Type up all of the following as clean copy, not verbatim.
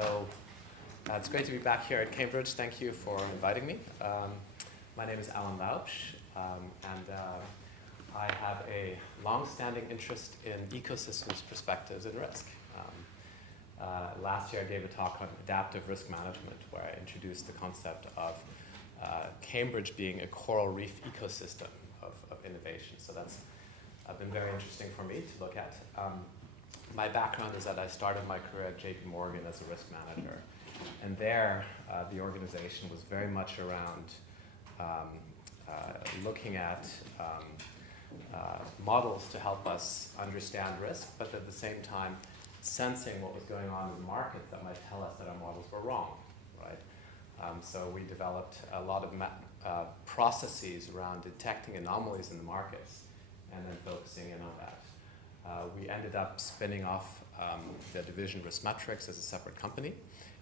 So it's great to be back here at Cambridge. Thank you for inviting me. My name is Alan Laupsch, and I have a long-standing interest in ecosystems, perspectives, and risk. Last year I gave a talk on adaptive risk management where I introduced the concept of Cambridge being a coral reef ecosystem of innovation. So that's been very interesting for me to look at. My background is that I started my career at JP Morgan as a risk manager. And there, the organization was very much around looking at models to help us understand risk, but at the same time, sensing what was going on in the market that might tell us that our models were wrong, right? So we developed a lot of processes around detecting anomalies in the markets and then focusing in on that. We ended up spinning off the division Risk Metrics as a separate company,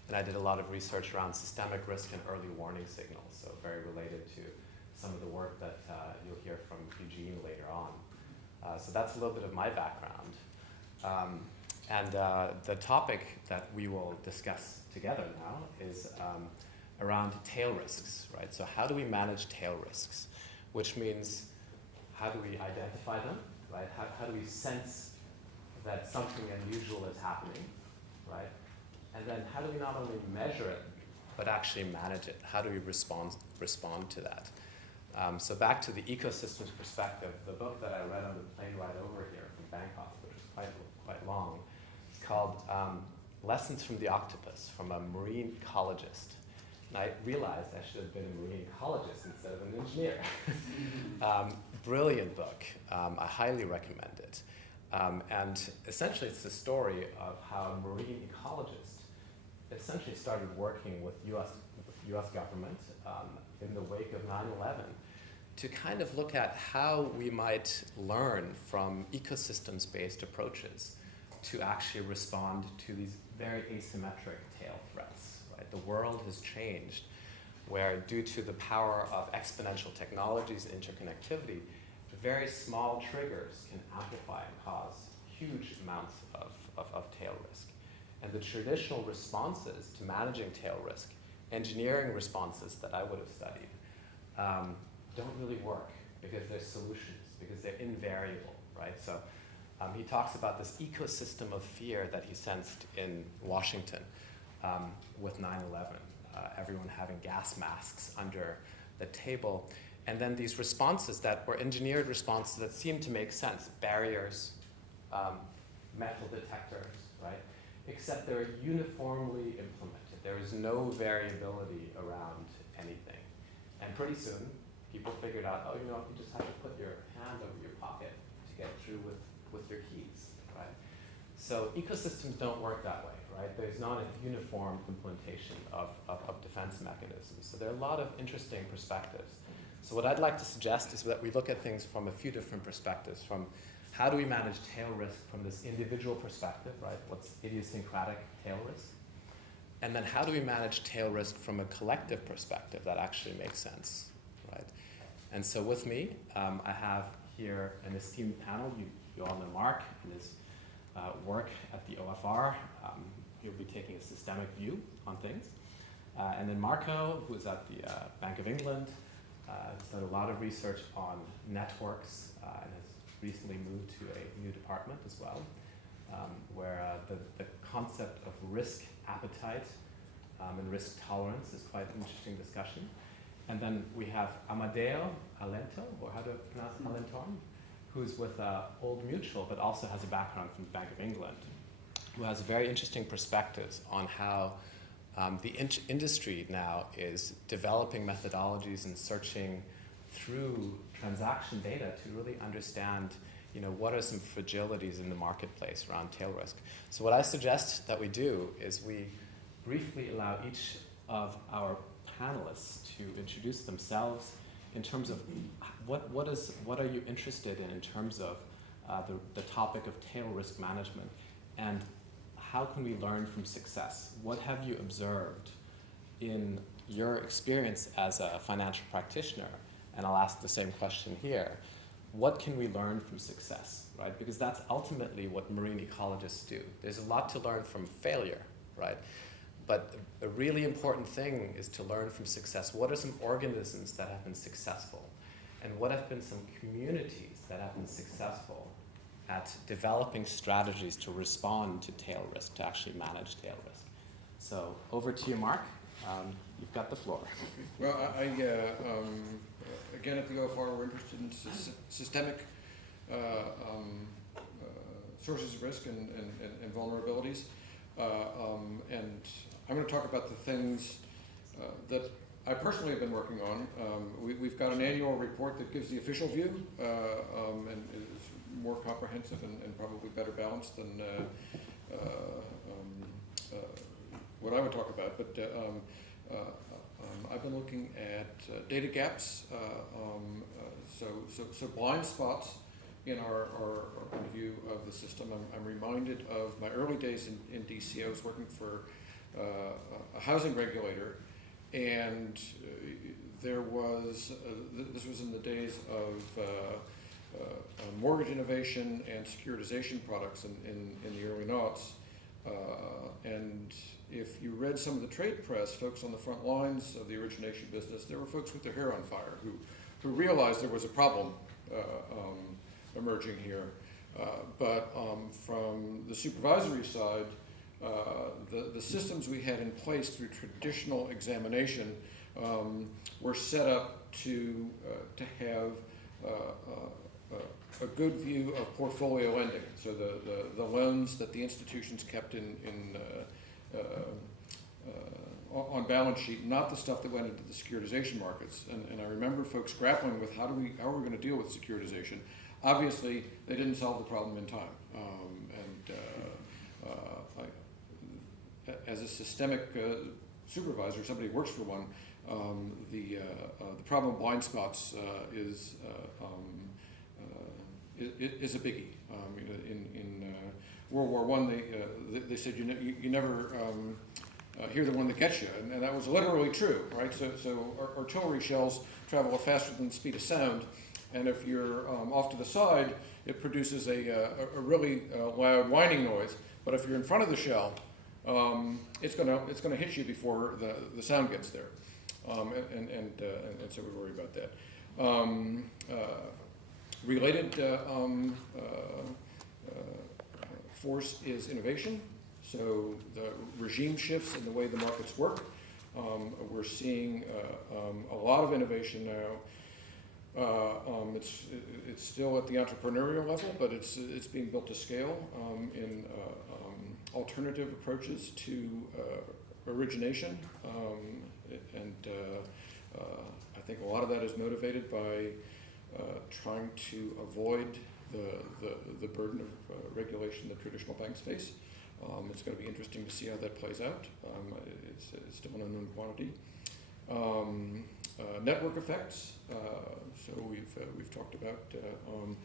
and I did a lot of research around systemic risk and early warning signals, so very related to some of the work that you'll hear from Eugene later on. So that's a little bit of my background. And the topic that we will discuss together now is around tail risks, right? So how do we manage tail risks? Which means how do we identify them, right? How do we sense that something unusual is happening, right? And then how do we not only measure it, but actually manage it? How do we respond to that? So back to the ecosystems perspective, the book that I read on the plane ride over here from Bangkok, which was quite long, is called Lessons from the Octopus, from a marine ecologist. And I realized I should have been a marine ecologist instead of an engineer. Brilliant book. I highly recommend it. And essentially it's the story of how a marine ecologist essentially started working with US government in the wake of 9/11 to kind of look at how we might learn from ecosystems-based approaches to actually respond to these very asymmetric tail threats. Right? The world has changed where due to the power of exponential technologies and interconnectivity, very small triggers can amplify and cause huge amounts of tail risk. And the traditional responses to managing tail risk, engineering responses that I would have studied, don't really work because they're solutions, because they're invariable, right? So he talks about this ecosystem of fear that he sensed in Washington with 9/11, everyone having gas masks under the table. And then these responses that were engineered responses that seemed to make sense, barriers, metal detectors, right? Except they're uniformly implemented. There is no variability around anything. And pretty soon, people figured out, oh, you just have to put your hand over your pocket to get through with your keys, right? So ecosystems don't work that way, right? There's not a uniform implementation of defense mechanisms. So there are a lot of interesting perspectives. So what I'd like to suggest is that we look at things from a few different perspectives, from how do we manage tail risk from this individual perspective, right? What's idiosyncratic tail risk? And then how do we manage tail risk from a collective perspective that actually makes sense, right? And so with me, I have here an esteemed panel. You all know Mark and his work at the OFR. He'll be taking a systemic view on things. And then Marco, who is at the Bank of England, has done a lot of research on networks and has recently moved to a new department as well, where the concept of risk appetite and risk tolerance is quite an interesting discussion. And then we have Amadeo Alento, or how to pronounce Alentorn, who's with Old Mutual, but also has a background from the Bank of England, who has very interesting perspectives on how the industry now is developing methodologies and searching through transaction data to really understand, what are some fragilities in the marketplace around tail risk. So what I suggest that we do is we briefly allow each of our panelists to introduce themselves in terms of what are you interested in terms of the topic of tail risk management, and how can we learn from success? What have you observed in your experience as a financial practitioner? And I'll ask the same question here. What can we learn from success, right? Because that's ultimately what marine ecologists do. There's a lot to learn from failure, right? But a really important thing is to learn from success. What are some organisms that have been successful? And what have been some communities that have been successful at developing strategies to respond to tail risk, to actually manage tail risk? So over to you, Mark. You've got the floor. Well, again, at the OFR, we're interested in systemic sources of risk and vulnerabilities. And I'm going to talk about the things that I personally have been working on. We've got an annual report that gives the official view and is more comprehensive and probably better balanced than what I would talk about. But I've been looking at data gaps, so blind spots in our view of the system. I'm reminded of my early days in DC. I was working for a housing regulator, and there was, this was in the days of mortgage innovation and securitization products in the early noughts. And if you read some of the trade press, folks on the front lines of the origination business, there were folks with their hair on fire who realized there was a problem emerging here. But from the supervisory side, the systems we had in place through traditional examination were set up to have a good view of portfolio lending. So the loans that the institutions kept on balance sheet, not the stuff that went into the securitization markets. And I remember folks grappling with how are we going to deal with securitization. Obviously, they didn't solve the problem in time. As a systemic supervisor, somebody who works for one, the problem of blind spots is a biggie. In World War I, they said you never hear the one that gets you, and that was literally true, right? So artillery shells travel faster than the speed of sound, and if you're off to the side, it produces a really loud whining noise. But if you're in front of the shell, it's gonna hit you before the sound gets there, and so we worry about that. Related force is innovation. So the regime shifts in the way the markets work. We're seeing a lot of innovation now. It's still at the entrepreneurial level, but it's being built to scale in alternative approaches to origination, and I think a lot of that is motivated by trying to avoid the burden of regulation that traditional banks face. It's going to be interesting to see how that plays out. It's still an unknown quantity. Network effects. So we've talked about, and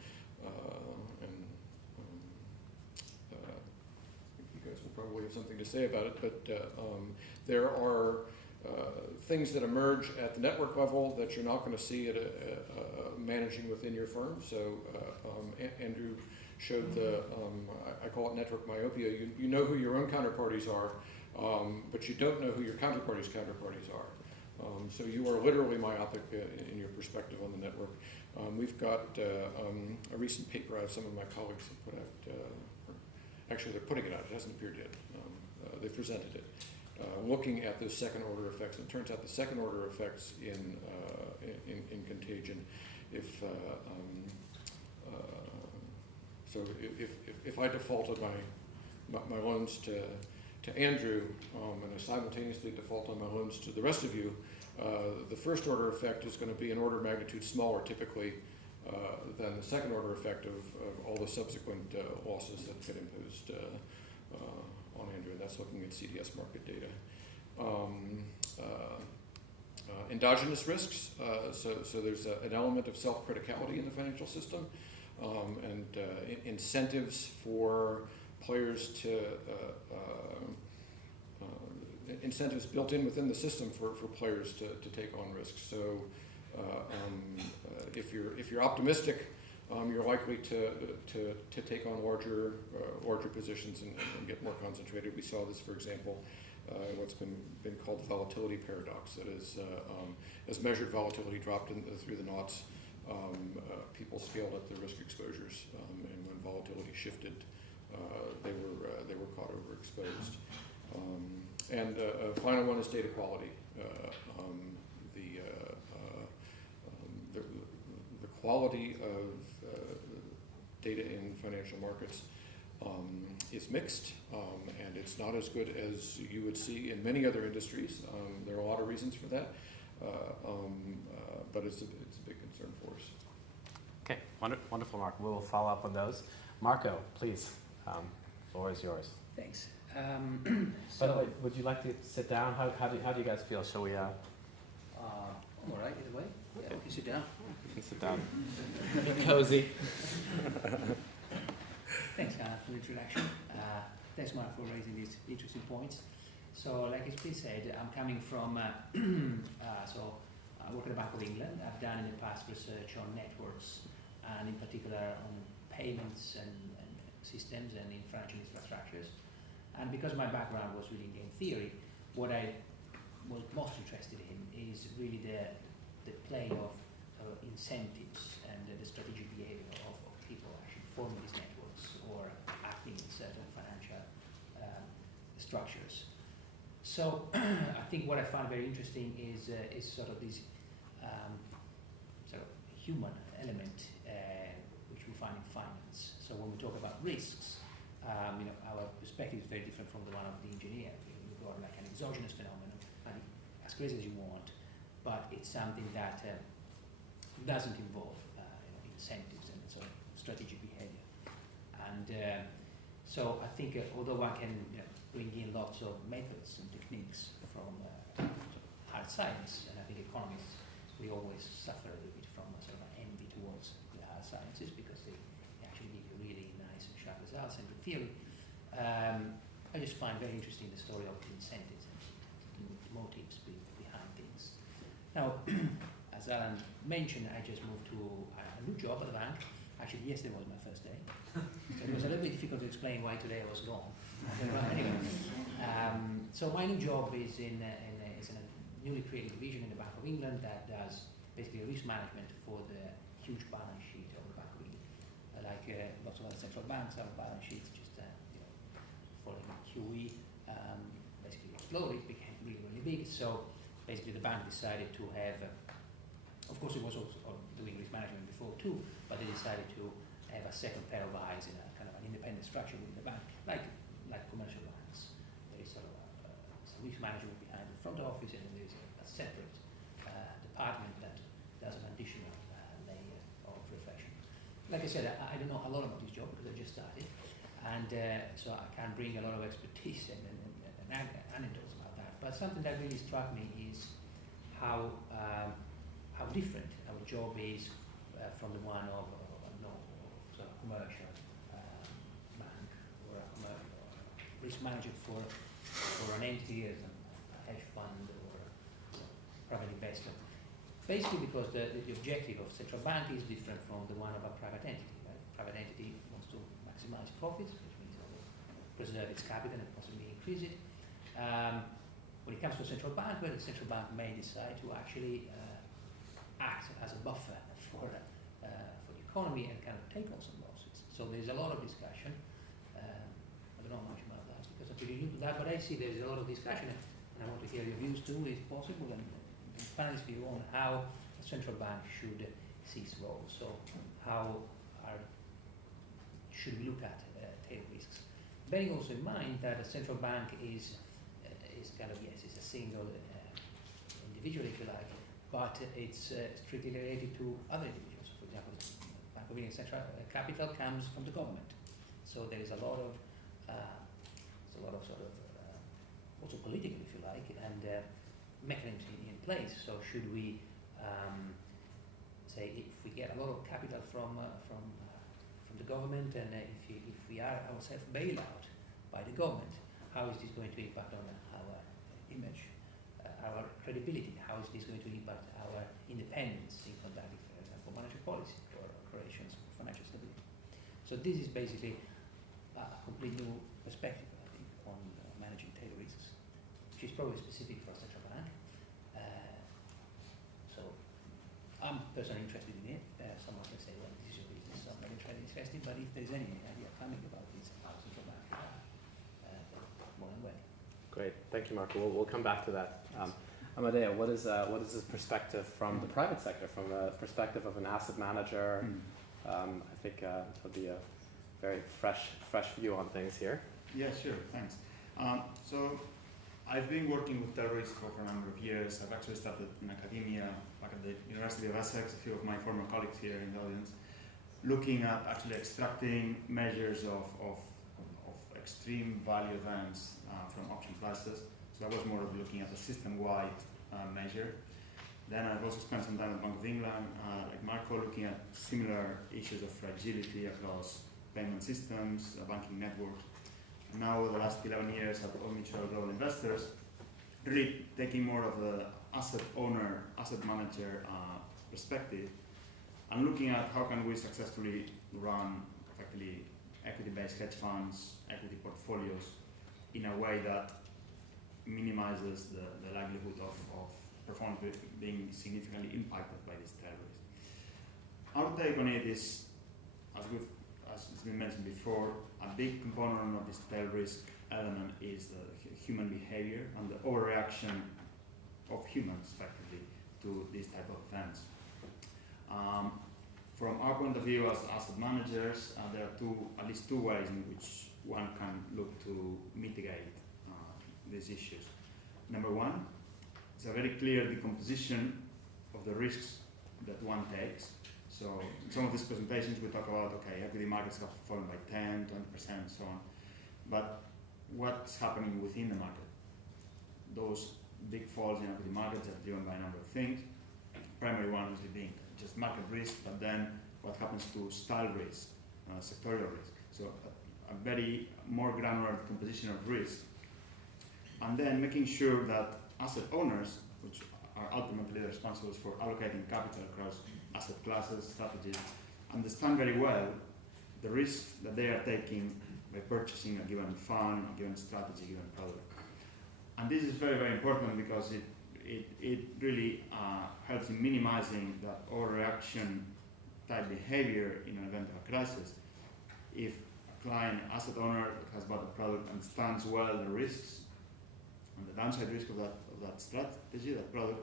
you guys will probably have something to say about it. But there are things that emerge at the network level that you're not going to see at managing within your firm. So Andrew showed I call it network myopia. You know who your own counterparties are, but you don't know who your counterparties' counterparties are. So you are literally myopic in your perspective on the network. We've got a recent paper some of my colleagues have put out. Actually, they're putting it out. It hasn't appeared yet. They presented it. Looking at those second-order effects, and it turns out the second-order effects in contagion. If I defaulted my loans to Andrew, and I simultaneously default on my loans to the rest of you, the first-order effect is going to be an order of magnitude smaller, typically, than the second-order effect of all the subsequent losses that get imposed on Andrew. And that's looking at CDS market data. Endogenous risks. So there's an element of self-criticality in the financial system, and incentives for players to incentives built in within the system for players to take on risks. So if you're optimistic, you're likely to take on larger positions and get more concentrated. We saw this, for example, what's been called the volatility paradox. That is, as measured volatility dropped through the knots, people scaled up their risk exposures, and when volatility shifted, they were caught overexposed. And a final one is data quality. The quality of data in financial markets is mixed, and it's not as good as you would see in many other industries. There are a lot of reasons for that, but it's a big concern for us. Okay, wonderful, Mark. We will follow up on those. Marco, please, floor is yours. Thanks. By the way, would you like to sit down? How do you guys feel? Shall we? I'm all right, either way. Yeah, you sit down. You can sit down. Be cozy. Thanks, Hannah, for the introduction. Thanks, Mark, for raising these interesting points. So, like it's been said, I'm coming from, so I work at the Bank of England. I've done in the past research on networks, and in particular on payments and systems and in financial infrastructures. And because my background was really in game theory, what I was most interested in is really the play of incentives and the strategic behavior of people actually forming these networks or acting in certain financial structures. So I think what I found very interesting is sort of this sort of human element which we find in finance. So when we talk about risks, our perspective is very different from the one of the engineer. You've got like an exogenous phenomenon, and as crazy as you want, but it's something that doesn't involve incentives and sort of strategic behavior. And so I think although one can bring in lots of methods and techniques from hard science, and I think economists, we always suffer a little bit from sort of an envy towards the hard sciences because they actually give you really nice and sharp results and good theory. I just find very interesting the story of incentives and the motives behind things. Now, as Alan mentioned, I just moved to a new job at the bank. Actually, yesterday was my first day. So it was a little bit difficult to explain why today I was gone. Anyway, so my new job is in a newly created division in the Bank of England that does basically risk management for the huge balance sheet of the Bank of England. Like lots of other central banks have balance sheets just following QE, basically exploded, became really, really big. So basically the bank decided to have, of course it was also doing risk management before too, but they decided to have a second pair of eyes in a kind of an independent structure within the bank, like commercial banks. There is sort of some risk management behind the front office, and there is a separate department that does an additional layer of reflection. Like I said, I don't know a lot about this job because I just started, and so I can't bring a lot of expertise and anecdotes about that. But something that really struck me is how different our job is from the one of sort of commercial bank or a risk manager for an entity as a hedge fund or a private investor. Basically because the objective of central bank is different from the one of a private entity. Right? Private entity wants to maximize profits, which means it will preserve its capital and possibly increase it. When it comes to a central bank, well, the central bank may decide to actually act as a buffer for the economy and kind of take on some losses. So there's a lot of discussion. I don't know much about that because I'm pretty new to that, but I see there's a lot of discussion, and I want to hear your views too, if possible, and Panelist view on how a central bank should see its role. So how should we look at tail risks? Bearing also in mind that a central bank is kind of, yes, it's a single individual, if you like, but it's strictly related to other individuals. For example, Bank of England central capital comes from the government, so there is a lot of sort of also political, if you like, and mechanisms in place. So should we say if we get a lot of capital from the government, and if we are ourselves bailed out by the government, how is this going to impact on our image, our credibility? How is this going to impact our independence in conducting, for example, monetary policy or operations, financial stability? So this is basically a complete new perspective, I think, on managing tail risks. which is probably specific for such a bank. So I'm personally interested in it. Someone can say, well, this is your business, so I'm not interested, but if there's any idea coming about this central bank, more than well. Great, thank you, Marco. We'll come back to that. Amadeo, what is this perspective from the private sector, from the perspective of an asset manager? I think it'll be a very fresh view on things here. Yeah, sure, thanks. So I've been working with tail risk for a number of years. I've actually started in academia, back at the University of Essex, a few of my former colleagues here in the audience, looking at actually extracting measures of extreme value events from option prices. So I was more of looking at a system-wide measure. Then I've also spent some time at Bank of England, like Marco, looking at similar issues of fragility across payment systems, banking networks. And now, over the last 11 years at Old Mutual Global Investors, really taking more of the asset owner, asset manager perspective, and looking at how can we successfully run effectively equity-based hedge funds, equity portfolios in a way that minimizes the likelihood of performance being significantly impacted by this tail risk. Our take on it is, as it's been mentioned before, a big component of this tail risk element is the human behavior and the overreaction of humans, effectively, to these type of events. From our point of view as asset managers, there are at least two ways in which one can look to mitigate these issues. Number one, it's a very clear decomposition of the risks that one takes. So in some of these presentations we talk about, okay, equity markets have fallen by 10, 20%, so on. But what's happening within the market? Those big falls in equity markets are driven by a number of things. Primary one is being just market risk, but then what happens to style risk, sectorial risk. So a very more granular composition of risk. And then making sure that asset owners, which are ultimately responsible for allocating capital across asset classes, strategies, understand very well the risks that they are taking by purchasing a given fund, a given strategy, a given product. And this is very, very important because it really helps in minimizing that overreaction type behavior in an event of a crisis. If a client, asset owner that has bought a product understands well the risks and the downside risk of that strategy, that product,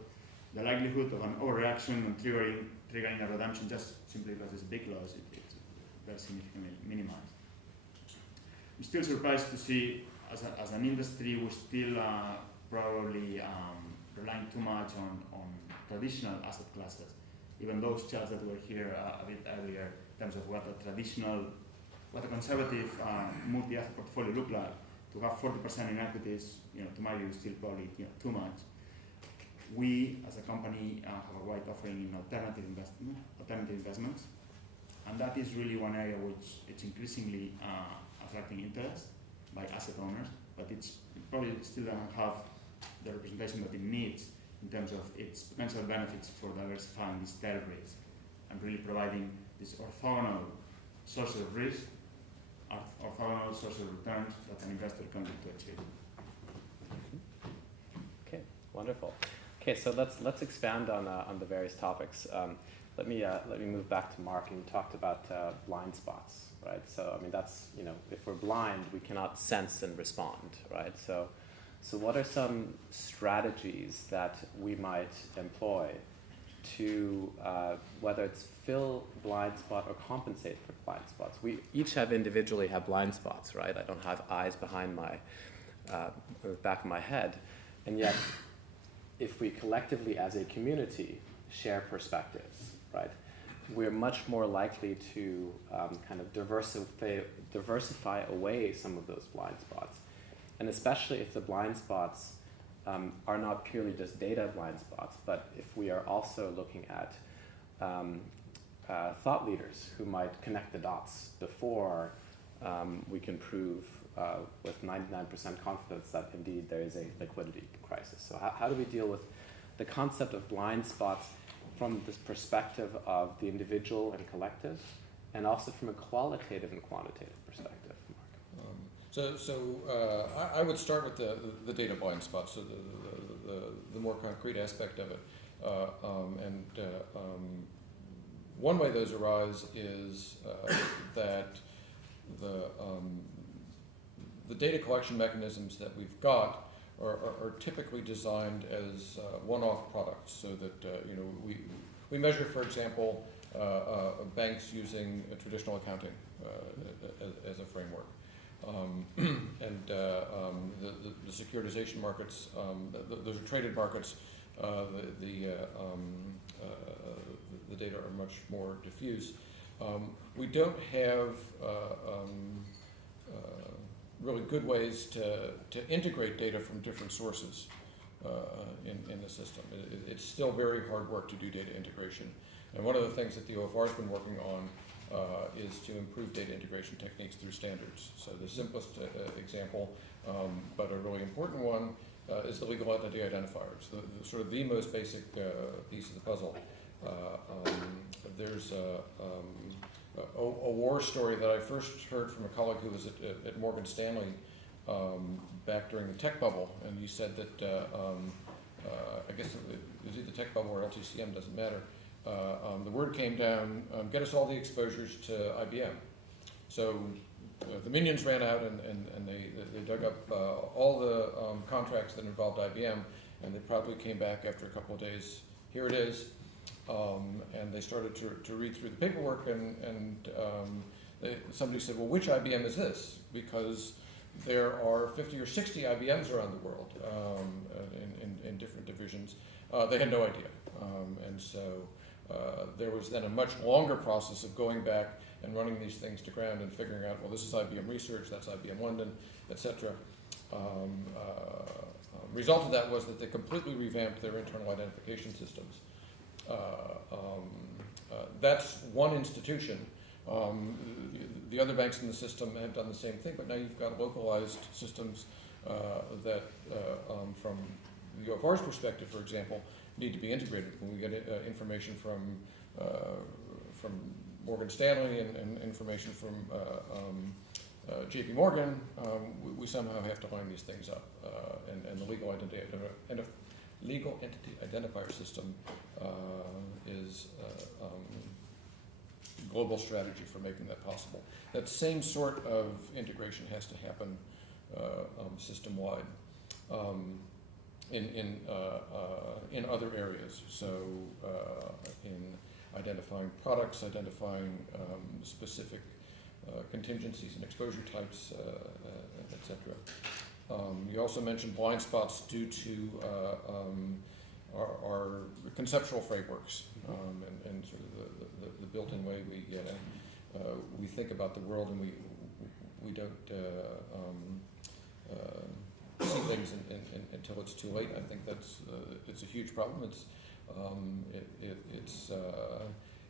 the likelihood of an overreaction and triggering a redemption just simply because it's big loss, it's very significantly minimized. I'm still surprised to see, as an industry, we're still probably relying too much on traditional asset classes. Even those charts that were here a bit earlier in terms of what a conservative multi-asset portfolio look like. To have 40% in equities, to my view, is still probably too much. We, as a company, have a wide offering in alternative investments, and that is really one area which it's increasingly attracting interest by asset owners, but it probably still doesn't have the representation that it needs in terms of its potential benefits for diversifying this tail risk and really providing this orthogonal source of risk, orthogonal source of returns that an investor can look to achieve. Okay, wonderful. Okay, so let's expand on the various topics. Let me move back to Mark, and you talked about blind spots, right? So I mean that's if we're blind, we cannot sense and respond, right? So what are some strategies that we might employ to whether it's fill blind spot or compensate for blind spots? We each individually have blind spots, right? I don't have eyes behind my back of my head, and yet if we collectively as a community share perspectives, right, we're much more likely to kind of diversify away some of those blind spots. And especially if the blind spots are not purely just data blind spots, but if we are also looking at thought leaders who might connect the dots before we can prove with 99% confidence that indeed there is a liquidity crisis. So how do we deal with the concept of blind spots from this perspective of the individual and collective, and also from a qualitative and quantitative perspective, Mark? I would start with the data blind spots, so the more concrete aspect of it. One way those arise is that the data collection mechanisms that we've got are typically designed as one-off products, so that we measure, for example, banks using traditional accounting as a framework. The securitization markets, those are traded markets. The data are much more diffuse. We don't have really good ways to integrate data from different sources in the system. It's still very hard work to do data integration. And one of the things that the OFR has been working on is to improve data integration techniques through standards. So the simplest example, but a really important one, is the legal entity identifiers, the sort of the most basic piece of the puzzle. There's a war story that I first heard from a colleague who was at Morgan Stanley back during the tech bubble, and he said that I guess it was either tech bubble or LTCM, doesn't matter. The word came down, get us all the exposures to IBM. So the minions ran out and they dug up all the contracts that involved IBM, and they probably came back after a couple of days. Here it is. And they started to read through the paperwork, and somebody said, well, which IBM is this? Because there are 50 or 60 IBMs around the world in different divisions. They had no idea. And so there was then a much longer process of going back and running these things to ground and figuring out, well, this is IBM Research, that's IBM London, etc. Result of that was that they completely revamped their internal identification systems. That's one institution. The other banks in the system have done the same thing, but now you've got localized systems that, from the OFR's perspective, for example, need to be integrated. When we get information from Morgan Stanley and information from JP Morgan, we somehow have to line these things up, and the legal entity identifier system is global strategy for making that possible. That same sort of integration has to happen system-wide in other areas. So in identifying products, identifying specific contingencies and exposure types, etc. You also mentioned blind spots due to our conceptual frameworks and sort of the built-in way we think about the world, and we don't see things until it's too late. I think it's a huge problem.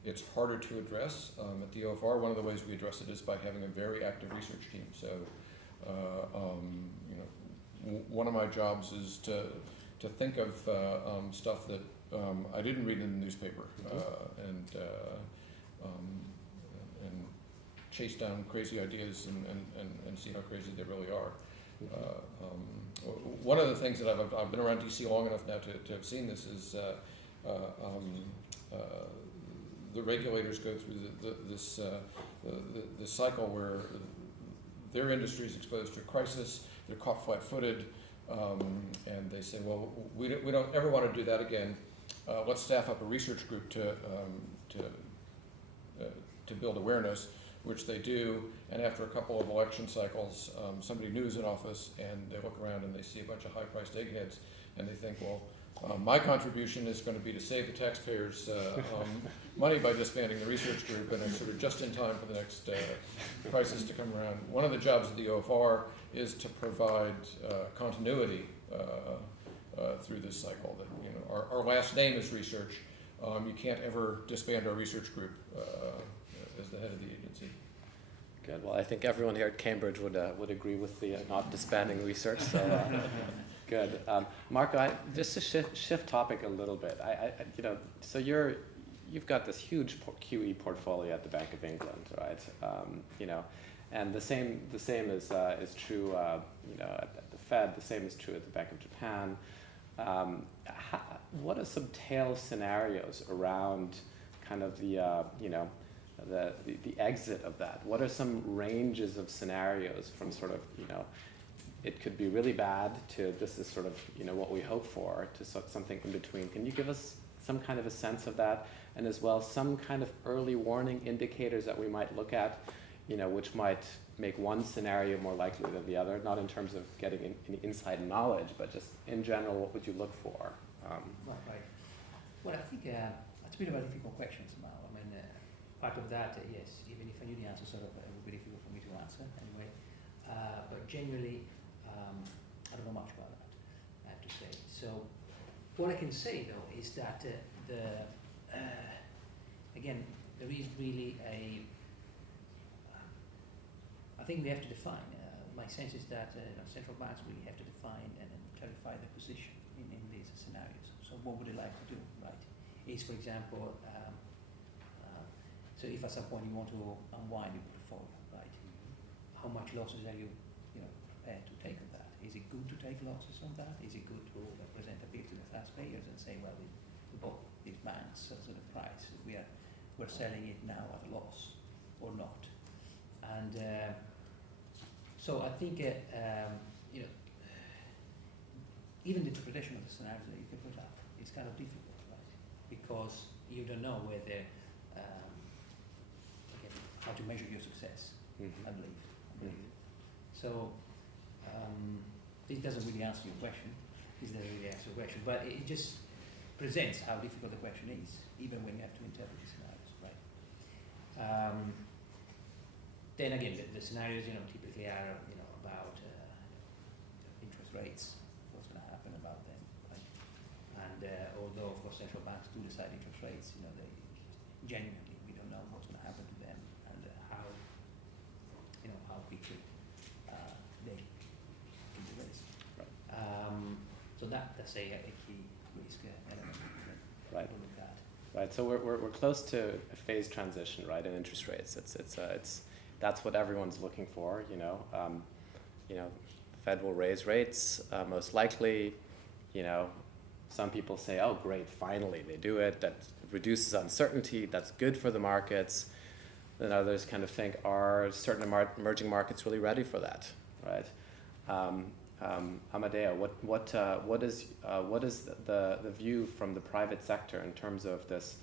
It's harder to address. At the OFR, one of the ways we address it is by having a very active research team. So, one of my jobs is to think of stuff that I didn't read in the newspaper, and chase down crazy ideas and see how crazy they really are. One of the things that I've been around DC long enough now to have seen this is the regulators go through this cycle where their industry is exposed to a crisis, they're caught flat-footed, and they say, well, we don't ever want to do that again. Let's staff up a research group to build awareness, which they do, and after a couple of election cycles, somebody new is in office, and they look around and they see a bunch of high-priced eggheads, and they think, well, my contribution is going to be to save the taxpayers money by disbanding the research group, and I'm sort of just in time for the next crisis to come around. One of the jobs of the OFR is to provide continuity through this cycle. That our last name is research. You can't ever disband our research group as the head of the agency. Good. Well, I think everyone here at Cambridge would agree with the not disbanding research. So. Good. Marco, just to shift topic a little bit, so you've got this huge QE portfolio at the Bank of England, right? And the same is true, at the Fed. The same is true at the Bank of Japan. What are some tail scenarios around kind of the exit of that? What are some ranges of scenarios from sort of, it could be really bad to this is sort of, what we hope for, to something in between. Can you give us some kind of a sense of that? And as well, some kind of early warning indicators that we might look at, which might make one scenario more likely than the other, not in terms of getting any inside knowledge, but just in general, what would you look for? Right. Well, I think that's a bit of a difficult question somehow. I mean, part of that, yes, even if I knew the answer, sort of, it would be difficult for me to answer anyway. But generally, I don't know much about that, I have to say. So, what I can say though is that again, there is really I think we have to define. My sense is that central banks really have to define and clarify their position in these scenarios. So what would they like to do, right? Is, for example, so if at some point you want to unwind your portfolio, right? How much losses are you prepared to take on that? Is it good to take losses on that? Is it good to present a bill to the taxpayers and say, well, we bought these banks at a price, we're selling it now at a loss, or not? And so I think even the interpretation of the scenarios that you can put up is kind of difficult, right? Because you don't know whether again, how to measure your success. I believe. So this doesn't really answer your question. This doesn't really answer your question, but it just presents how difficult the question is, even when you have to interpret the scenarios, right? Then again, the scenarios, typically are, about interest rates, what's going to happen about them, right? And although, of course, central banks do decide interest rates, they genuinely, we don't know what's going to happen to them and how quickly they can be raised. Right. So that's a key risk element right. to look at. Right. So we're close to a phase transition, right? In interest rates, it's that's what everyone's looking for. Fed will raise rates most likely. Some people say, "Oh, great! Finally, they do it. That reduces uncertainty. That's good for the markets." Then others kind of think, "Are certain emerging markets really ready for that?" Right? Amadeo, what is the view from the private sector in terms of this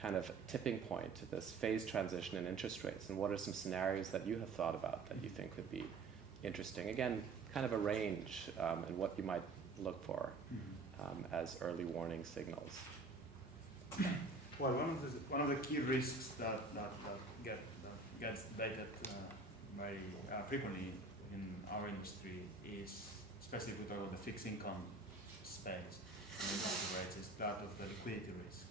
kind of tipping point, this phase transition in interest rates, and what are some scenarios that you have thought about that you think could be interesting? Again, kind of a range and what you might look for as early warning signals. Well, one of the key risks that gets debated very frequently in our industry is, especially if we talk about the fixed income space and interest rates, is that of the liquidity risk.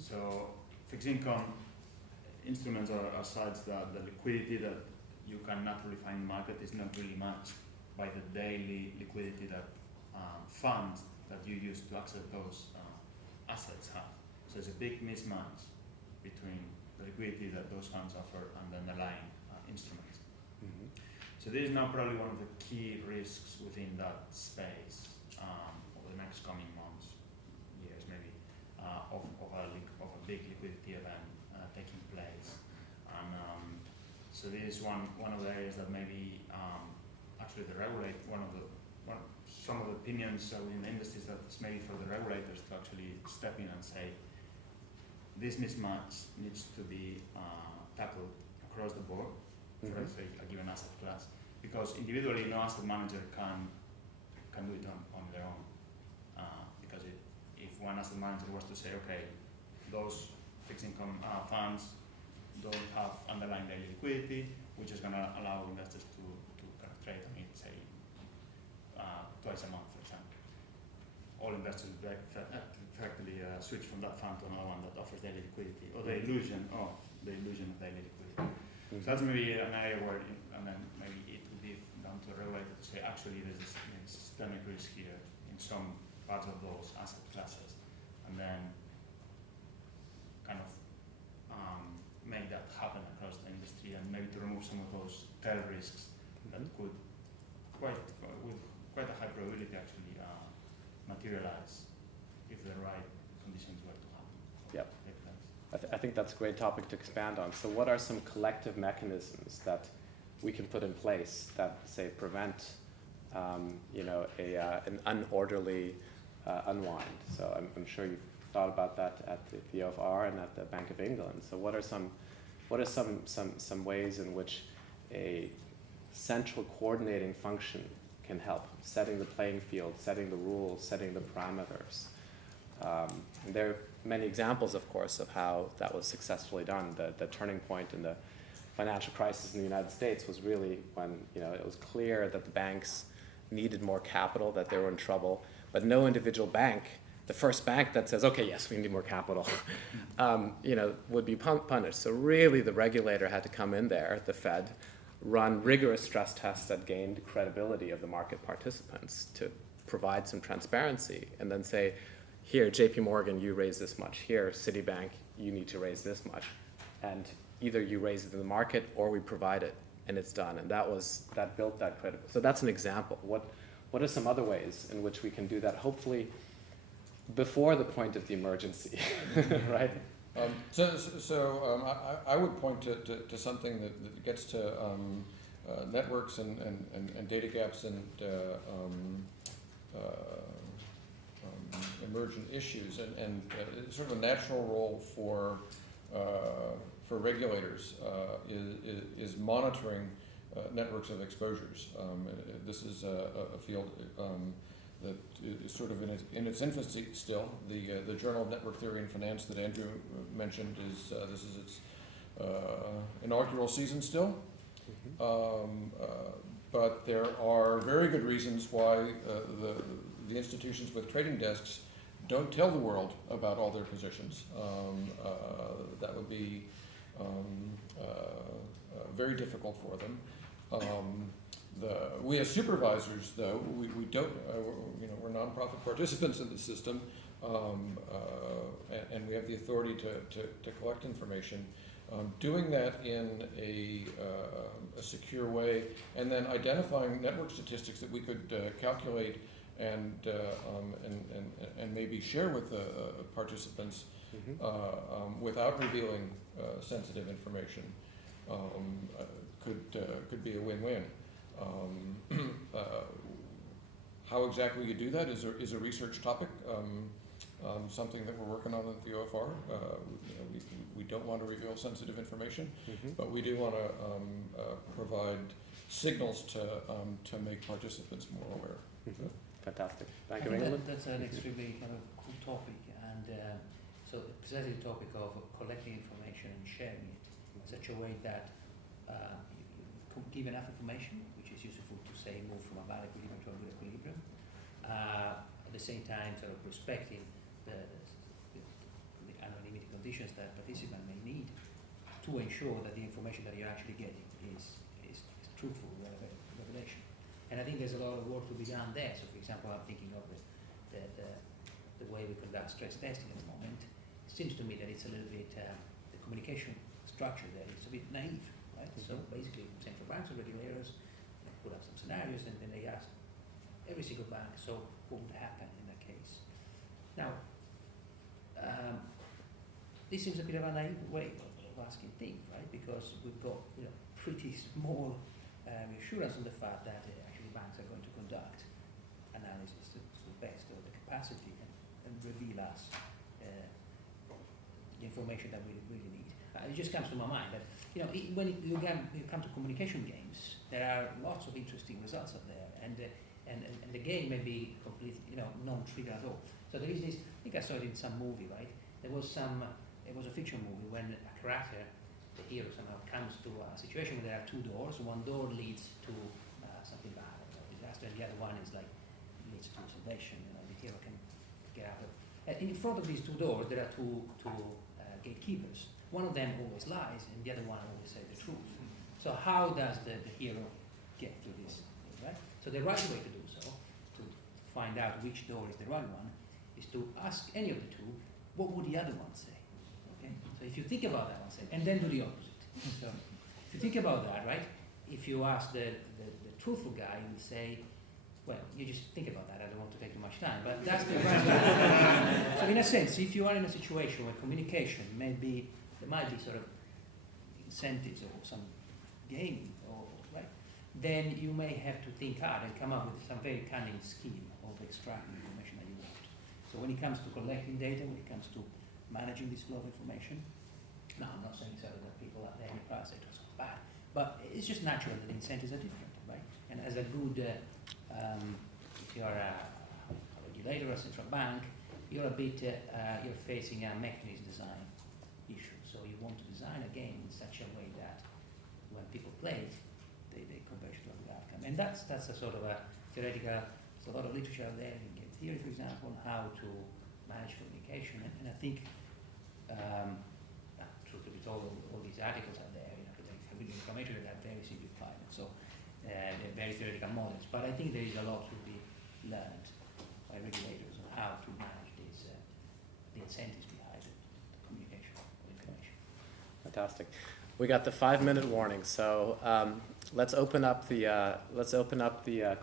So fixed income instruments are such that the liquidity that you can naturally find in the market is not really matched by the daily liquidity that funds that you use to access those assets have. So there's a big mismatch between the liquidity that those funds offer and the underlying instruments. So this is now probably one of the key risks within that space over the next coming months, years maybe, of a big liquidity event taking place. And so this is one of the areas that maybe actually the some of the opinions within the industry is that it's maybe for the regulators to actually step in and say this mismatch needs to be tackled across the board for a given asset class, because individually no asset manager can do it on their own. Because if one asset manager was to say, okay, those fixed income funds don't have underlying daily liquidity, which is going to allow investors to kind of trade on it, say, twice a month, for example. All investors effectively switch from that fund to another one that offers daily liquidity, or the illusion of daily liquidity. So that's maybe an area where, and then maybe it would be down to a regulator to say, actually, there's this systemic risk here in some parts of those asset classes, and then kind of make that happen across the industry, and maybe to remove remove some of those tail risks that could with quite a high probability actually materialize if the right conditions were to happen. Yep. Take place. I think that's a great topic to expand on. So what are some collective mechanisms that we can put in place that, say, prevent an unorderly unwind? So I'm sure you've thought about that at the OFR and at the Bank of England. So what are some ways in which a central coordinating function can help, setting the playing field, setting the rules, setting the parameters? And there are many examples, of course, of how that was successfully done. The turning point in the financial crisis in the United States was really when it was clear that the banks needed more capital, that they were in trouble, but no individual bank, the first bank that says, okay, yes, we need more capital, would be punished. So really the regulator had to come in there, the Fed, run rigorous stress tests that gained credibility of the market participants to provide some transparency, and then say, here, JP Morgan, you raise this much. Here, Citibank, you need to raise this much. And either you raise it in the market or we provide it, and it's done. And that built that credibility. So that's an example. What are some other ways in which we can do that, hopefully before the point of the emergency, right? I would point to something that gets to networks and data gaps and emergent issues, and sort of a natural role for regulators is monitoring networks of exposures. This is a field that is sort of in its infancy still. The Journal of Network Theory and Finance that Andrew mentioned this is its inaugural season still. But there are very good reasons why the institutions with trading desks don't tell the world about all their positions. That would be very difficult for them. We as supervisors, though, we don't, we're nonprofit participants in the system, and we have the authority to collect information. Doing that in a secure way, and then identifying network statistics that we could calculate and maybe share with the participants without revealing sensitive information could be a win-win. How exactly you do that is a research topic, something that we're working on at the OFR. We don't want to reveal sensitive information, but we do want to provide signals to make participants more aware. Fantastic. I Bank of think England? that's an extremely kind of cool topic, and so precisely the topic of collecting information and sharing it in such a way that you give enough information, which is useful to say move from a bad equilibrium to a good equilibrium. At the same time, sort of respecting the anonymity conditions that participant may need to ensure that the information that you're actually getting is truthful revelation. And I think there's a lot of work to be done there. So, for example, I'm thinking of the way we conduct stress testing at the moment. It seems to me that it's a little bit the communication structure there is a bit naive, right? So basically, central banks or regulators put up some scenarios, and then they ask every single bank, so what would happen in that case? Now, this seems a bit of a naive way of asking things, right? Because we've got pretty small assurance on the fact that actually banks are going to conduct analysis to the best of the capacity and reveal us the information that we really need. It just comes to my mind that when you come to communication games, there are lots of interesting results out there, and the game may be completely non-trivial at all. So there is this. I think I saw it in some movie, right? It was a fiction movie when a character, the hero, somehow comes to a situation where there are two doors. One door leads to something bad, a disaster, and the other one is leads to salvation. The hero can get out of. In front of these two doors, there are two gatekeepers. One of them always lies, and the other one always says the truth. So how does the hero get to this? Right? So the right way to do so, to find out which door is the right one, is to ask any of the two, what would the other one say? Okay? So if you think about that one, say, and then do the opposite. So if you think about that, right? If you ask the truthful guy, he will say, well, you just think about that, I don't want to take too much time, but that's the right. So in a sense, if you are in a situation where communication there might be sort of incentives or some gain, right, then you may have to think hard and come up with some very cunning scheme of extracting the information that you want. So when it comes to collecting data, when it comes to managing this flow of information, no, I'm not saying sort of that people are there in the private sector is bad, but it's just natural that the incentives are different, right? And as a good, if you're a regulator or a central bank, you're you're facing a mechanism design issue. So you want to design a game in such a way that when people play it, they converge to a good outcome. And that's a sort of a theoretical, there's a lot of literature out there in game theory, for example, on how to manage communication. And I think, truth to be told, all these articles out there in academic information that are very simplified. And so they're very theoretical models. But I think there is a lot to be learned by regulators on how to manage these, the incentives behind the communication of information. Fantastic. We got the 5-minute warning, so let's open up the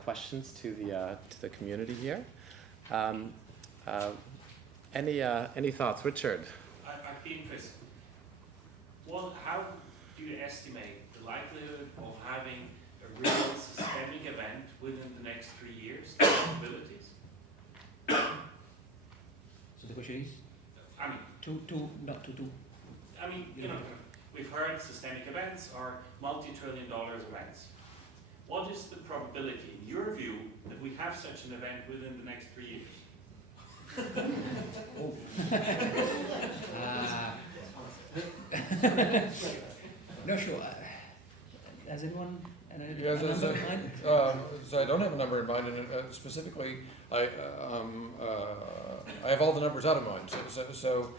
questions to the community here. Any thoughts, Richard? I'd be interested. How do you estimate the likelihood of having a real systemic event within the next 3 years? Probabilities. So the question is? I mean, I mean, we've heard systemic events are multi-trillion-dollar events. What is the probability, in your view, that we have such an event within the next 3 years? No, sure. Has anyone? Yeah, so I don't have a number in mind, and specifically, I have all the numbers out of mind. So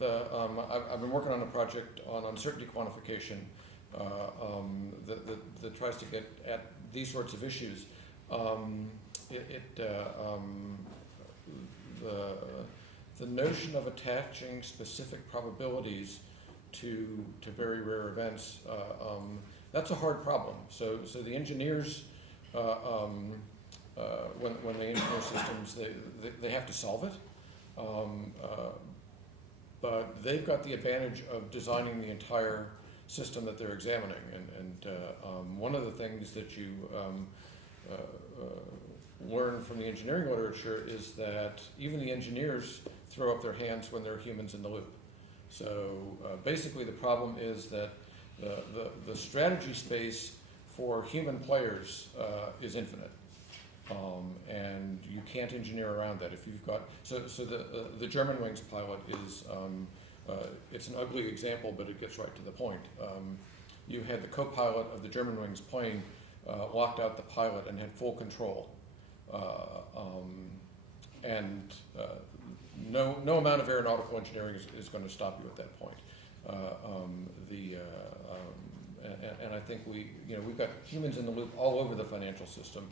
I've been working on a project on uncertainty quantification that tries to get at these sorts of issues. The notion of attaching specific probabilities to very rare events, that's a hard problem. So the engineers, when they engineer systems, they have to solve it. But they've got the advantage of designing the entire system that they're examining. And one of the things that you learn from the engineering literature is that even the engineers throw up their hands when there are humans in the loop. So basically the problem is that the strategy space for human players is infinite. And you can't engineer around that. If you've got, so the Germanwings pilot is, it's an ugly example, but it gets right to the point. You had the co-pilot of the Germanwings plane locked out the pilot and had full control. No amount of aeronautical engineering is going to stop you at that point. And I think we've got humans in the loop all over the financial system,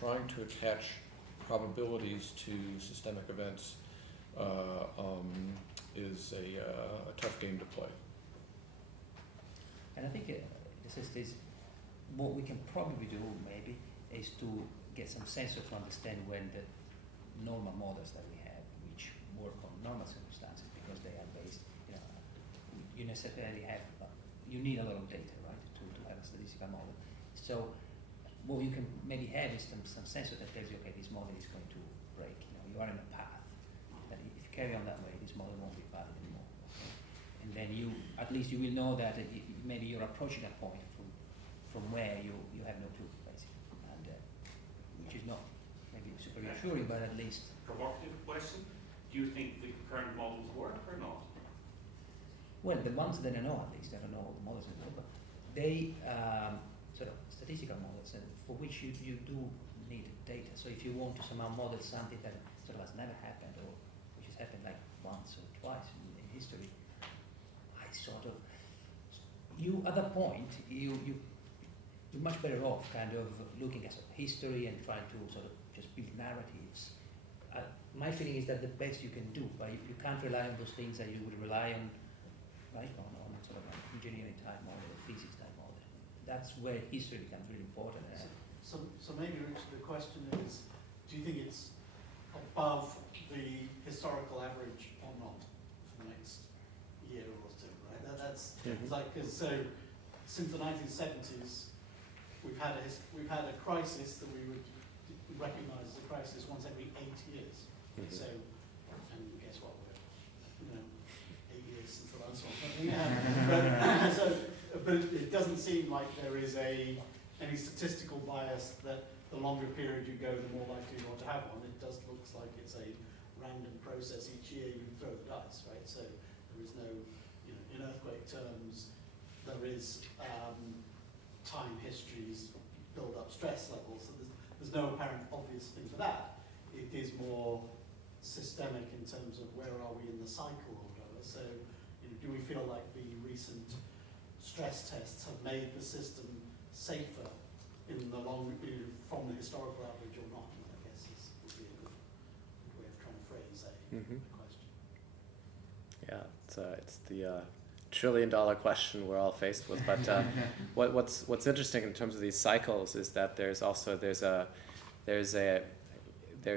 trying to attach probabilities to systemic events is a tough game to play. And I think what we can probably do maybe is to get some sense of to understand when the normal models that we have, which work on normal circumstances because they are based, you necessarily have, you need a lot of data, right, to have a statistical model. So what you can maybe have is some sensor that tells you, okay, this model is going to break. You are in a path. That if you carry on that way, this model won't be valid anymore. Okay? And then at least you will know that maybe you're approaching a point from where you have no clue, basically, and which is not maybe super reassuring, but at least. Provocative question: do you think the current models work or not? Well, the ones that I know, at least I don't know all the models anymore, but they sort of statistical models, and for which you do need data. So if you want to somehow model something that sort of has never happened, or which has happened like once or twice in history, at that point you're much better off kind of looking at history and trying to sort of just build narratives. My feeling is that the best you can do, but you can't rely on those things that you would rely on right, on sort of an engineering type model, physics type model. That's where history becomes really important. So maybe, Richard, the question is, do you think it's above the historical average or not for the next year or two, right? That's it's like, cause so since the 1970s, we've had a crisis that we would recognise as a crisis once every 8 years. So, and guess what? We're 8 years since the last one. But it doesn't seem like there is any statistical bias that the longer period you go, the more likely you are to have one. It does looks like it's a random process each year. You throw the dice, right? So there is no, in earthquake terms, there is time histories, build up stress levels. So there's no apparent obvious thing for that. It is more systemic in terms of where are we in the cycle or whatever. So do we feel like the recent stress tests have made the system safer in the long from the historical average or not? I guess would be a good way of trying to phrase a question. Yeah, it's the trillion-dollar question we're all faced with. But what's interesting in terms of these cycles is that there's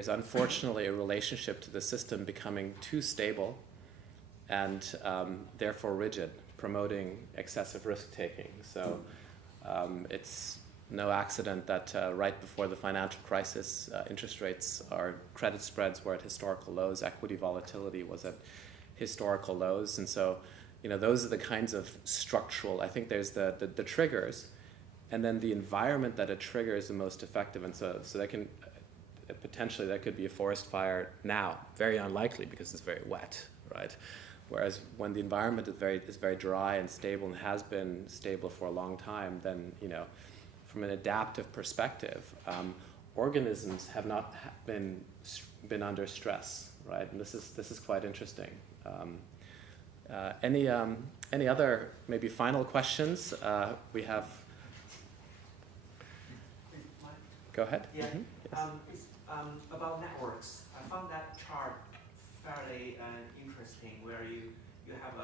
unfortunately a relationship to the system becoming too stable and therefore rigid, promoting excessive risk-taking. So it's no accident that right before the financial crisis, interest rates or credit spreads were at historical lows, equity volatility was at historical lows. And so, those are the kinds of structural, I think there's the triggers, and then the environment that a trigger is the most effective. And so that can, potentially that could be a forest fire now, very unlikely because it's very wet, right? Whereas when the environment is very dry and stable and has been stable for a long time, then from an adaptive perspective, organisms have not been under stress, right? And this is quite interesting. Any other maybe final questions? We have. Go ahead. Yeah. Yes. It's about networks. I found that chart fairly interesting, where you have,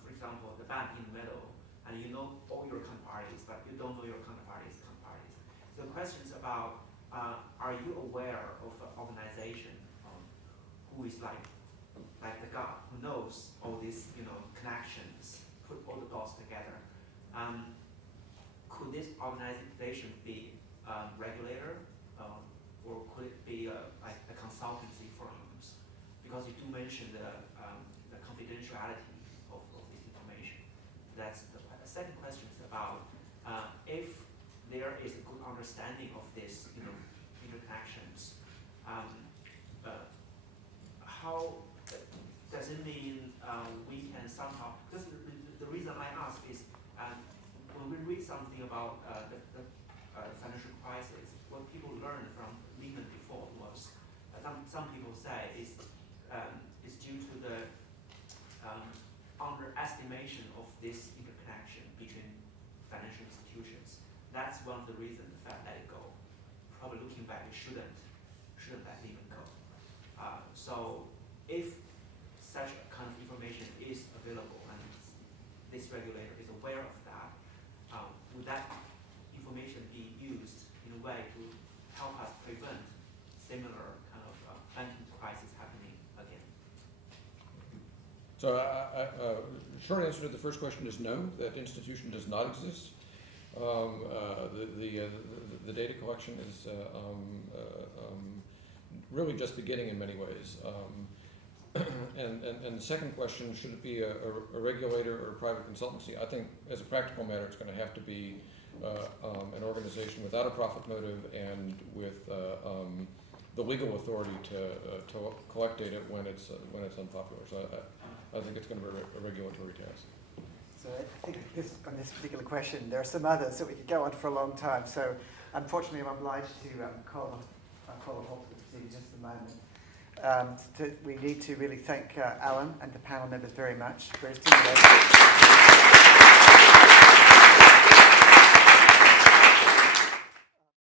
for example, the bank in the middle, and you know all your counterparties, but you don't know your counterparties. So the question is about, are you aware of an organization who is like the God who knows all these connections, put all the dots together? Could this organization be regulator, or could it be like the consultancy firms? Because you do mention the confidentiality of this information. That's the second question is about if there is a good understanding of this, interconnections. How does it mean we can somehow? Because the reason I ask is when we read something about the financial crisis, what people learned from Lehman default was some people say is due to the underestimation of this interconnection between financial institutions. That's one of the reasons the Fed let it go. Probably looking back, it shouldn't let Lehman go. So if such a kind of information is available and this regulator is aware of that, would that information be used in a way to help us prevent similar kind of banking crisis happening again? So, short answer to the first question is no. That institution does not exist. The data collection is really just beginning in many ways. And the second question, should it be a regulator or a private consultancy? I think, as a practical matter, it's going to have to be an organization without a profit motive and with the legal authority to collect data when it's unpopular. So I think it's going to be a regulatory task. So I think on this particular question, there are some others that we could go on for a long time. So unfortunately, I'm obliged to call a halt to the proceedings just for a moment. We need to really thank Alan and the panel members very much for his teamwork.